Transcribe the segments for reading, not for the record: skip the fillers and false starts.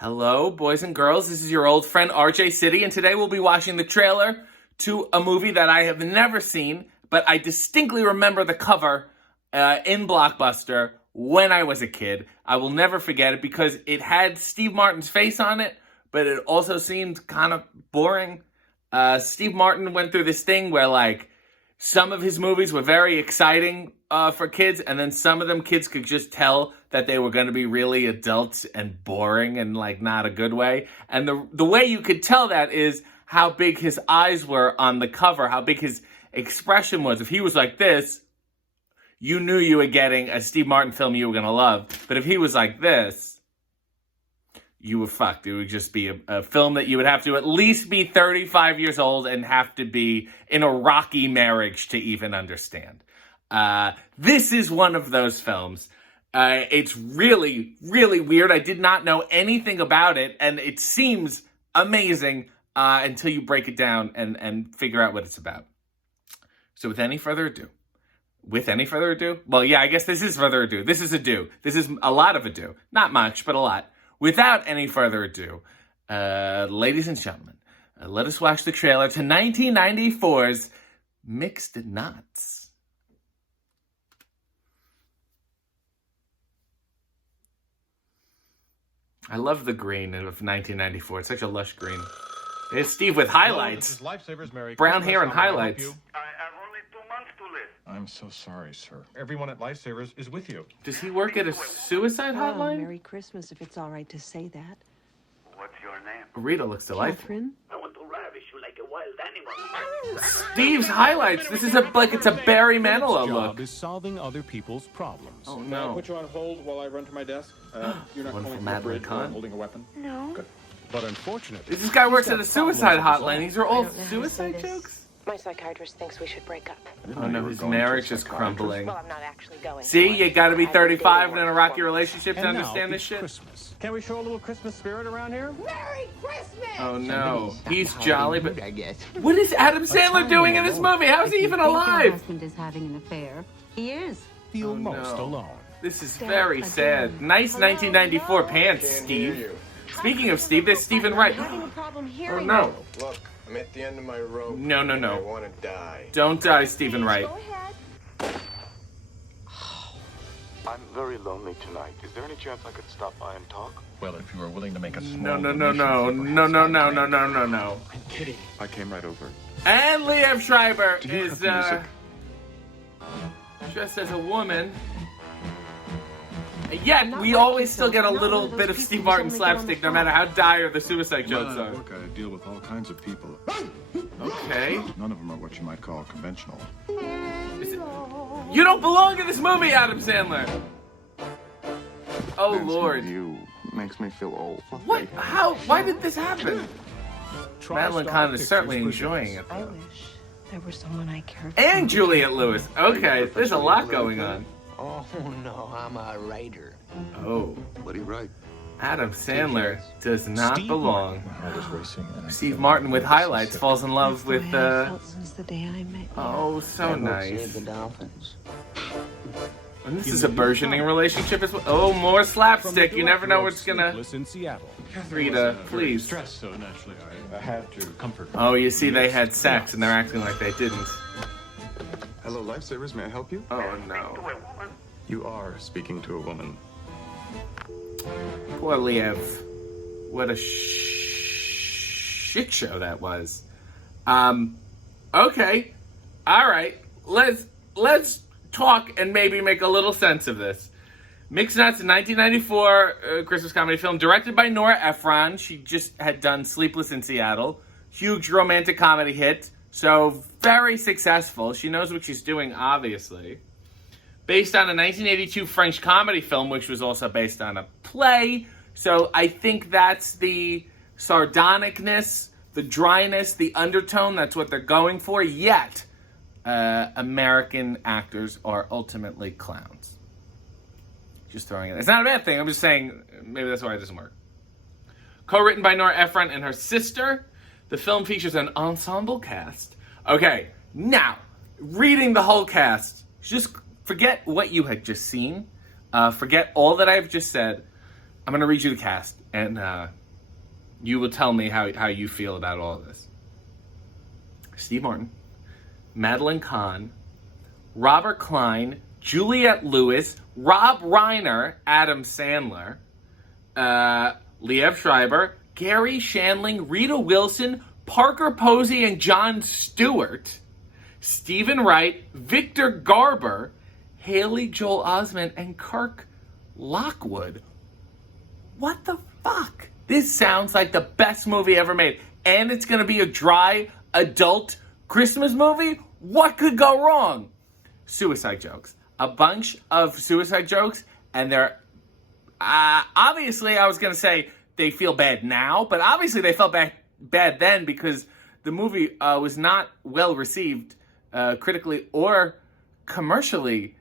Hello, boys and girls. This is your old friend RJ City, and today we'll be watching the trailer to a movie that I have never seen, but I distinctly remember the cover in Blockbuster when I was a kid. I will never forget it because it had Steve Martin's face on it, but it also seemed kind of boring. Steve Martin went through this thing where, some of his movies were very exciting for kids, and then some of them kids could just tell that they were going to be really adult and boring and not a good way. And the way you could tell that is how big his eyes were on the cover, how big his expression was. If he was like this, you knew you were getting a Steve Martin film you were going to love. But if he was like this, you were fucked. It would just be a film that you would have to at least be 35 years old and have to be in a rocky marriage to even understand. This is one of those films. It's really, really weird. I did not know anything about it, and it seems amazing until you break it down and figure out what it's about. So with any further ado, well, yeah, I guess this is further ado. This is ado. This is a lot of ado. Not much, but a lot. Without any further ado, ladies and gentlemen, let us watch the trailer to 1994's Mixed Nuts. I love the green of 1994. It's such a lush green. There's Steve with highlights. Brown hair and highlights. I have only 2 months to live. I'm so sorry, sir. Everyone at Lifesavers is with you. Does he work at a suicide hotline? Merry Christmas, if it's all right to say that. What's your name? Rita looks delightful. Catherine? I want to ravish you like a wild animal. Steve's highlights. This is it's a Barry Manilow Job look. is solving other people's problems. Oh Can I no. put you on hold while I run to my desk? You're not One calling from from the Madeline bridge Kahn. while holding a weapon? No. Good. But unfortunately, This guy works at a suicide hotline. These are all I don't know how to suicide say this. jokes? My psychiatrist thinks we should break up. Oh no, his marriage is crumbling. Well, I'm not actually going. See, you gotta be 35 and in a rocky relationship to and now understand this it's shit. Christmas. Can we show a little Christmas spirit around here? Merry Christmas! Oh no, he's jolly, but I guess. what is Adam Sandler doing in this movie? How is he even Your alive? husband is having an affair. He is. Feel Oh, most no. alone. This is very sad. Nice 1994 pants, Steve. Speaking of Steve, there's Stephen Wright. Having a problem Oh hearing. no. Look, I'm at the end of my rope. No, no, I no. want to die. Don't die, Stephen Wright. Go ahead. I'm very lonely tonight. Is there any chance I could stop by and talk? Well, if you are willing to make a small No, no, no, donation no, for no, perhaps no, I no, might- no, no, no, no. I'm kidding. I came right over. And Liev Schreiber Do you is have music? dressed as a woman. And yet, we always still get a little bit of Steve Martin slapstick, no matter how dire the suicide jokes Well, at are. work, I deal with all kinds of people. Okay. None of them are what you might call conventional. You don't belong in this movie, Adam Sandler. Oh Lord. You makes me feel old. What? How? Why did this happen? Madeline TriStar Kahn is Pictures certainly presents enjoying it. I wish there were someone I cared for. And Juliette Lewis. Okay, there's a lot going on. Oh no, I'm a writer. Oh, What do you write? Adam Sandler does not Steve belong. My heart is racing. And I Steve feel Martin with very highlights sick. falls in love That's the with, way I felt since the day I met you. oh, so I wrote nice. Save the Dolphins. And this is a burgeoning relationship as well. Oh, more slapstick. You never know where it's gonna... Sleepless in Seattle. Rita, please. Stressed, so naturally I had to comfort. Oh, you see, they had sex and they're acting like they didn't. Hello, Lifesavers. May I help you? Oh, To a no. woman? You are speaking to a woman. Poor Liev. What a shit show that was. Okay. All right. Let's talk and maybe make a little sense of this. Mixed Nuts, 1994 Christmas comedy film, directed by Nora Ephron. She just had done Sleepless in Seattle. Huge romantic comedy hit. So very successful. She knows what she's doing, obviously. Based on a 1982 French comedy film, which was also based on a play. So I think that's the sardonicness, the dryness, the undertone. That's what they're going for. Yet, American actors are ultimately clowns. Just throwing it. It's not a bad thing. I'm just saying maybe that's why it doesn't work. Co-written by Nora Ephron and her sister. The film features an ensemble cast. Okay, now, reading the whole cast. Just forget what you had just seen. Forget all that I've just said. I'm going to read you the cast, and you will tell me how you feel about all of this. Steve Martin, Madeline Kahn, Robert Klein, Juliette Lewis, Rob Reiner, Adam Sandler, Liev Schreiber, Gary Shandling, Rita Wilson, Parker Posey, and Jon Stewart, Stephen Wright, Victor Garber, Haley Joel Osment, and Kirk Lockwood. What the fuck? This sounds like the best movie ever made. And it's going to be a dry, adult Christmas movie? What could go wrong? Suicide jokes. A bunch of suicide jokes, and they're... obviously, I was going to say they feel bad now, but obviously they felt bad then because the movie was not well received critically or commercially.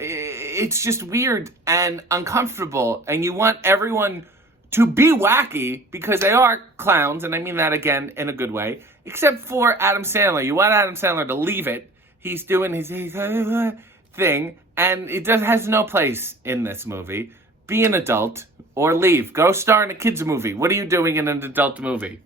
It's just weird and uncomfortable, and you want everyone to be wacky because they are clowns, and I mean that again in a good way, except for Adam Sandler. You want Adam Sandler to leave it. He's doing his thing, and it has no place in this movie. Be an adult or leave. Go star in a kids movie. What are you doing in an adult movie?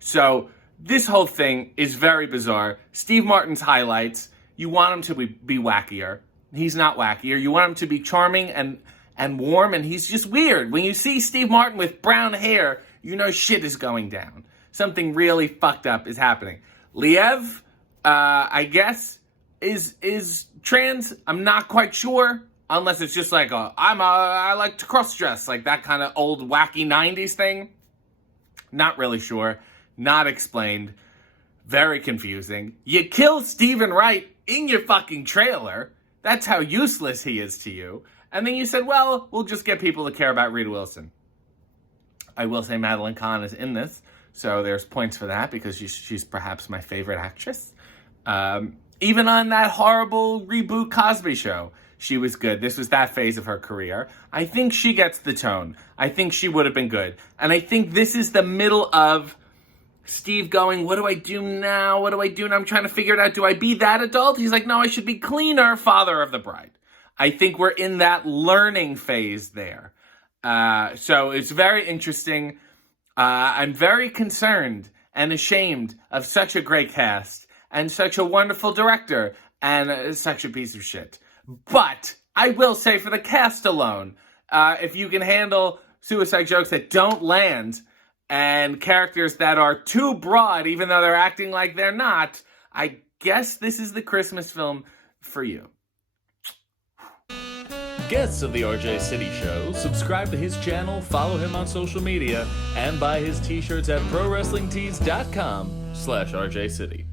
So this whole thing is very bizarre. Steve Martin's highlights, you want him to be wackier. He's not wackier. You want him to be charming and warm, and he's just weird. When you see Steve Martin with brown hair, you know shit is going down. Something really fucked up is happening. Liev, I guess, is trans. I'm not quite sure, unless it's just like I like to cross-dress, like that kind of old wacky 90s thing. Not really sure. Not explained. Very confusing. You kill Stephen Wright in your fucking trailer. That's how useless he is to you. And then you said, well, we'll just get people to care about Rita Wilson. I will say Madeline Kahn is in this, so there's points for that because she's perhaps my favorite actress. Even on that horrible reboot Cosby Show, she was good. This was that phase of her career. I think she gets the tone. I think she would have been good. And I think this is the middle of Steve going, what do I do now? What do I do? And I'm trying to figure it out. Do I be that adult? He's like, no, I should be cleaner, father of the bride. I think we're in that learning phase there. So it's very interesting. I'm very concerned and ashamed of such a great cast and such a wonderful director and such a piece of shit. But I will say for the cast alone, if you can handle suicide jokes that don't land and characters that are too broad, even though they're acting like they're not, I guess this is the Christmas film for you. Guests of the RJ City Show, subscribe to his channel, follow him on social media, and buy his t-shirts at ProWrestlingTees.com/RJ City.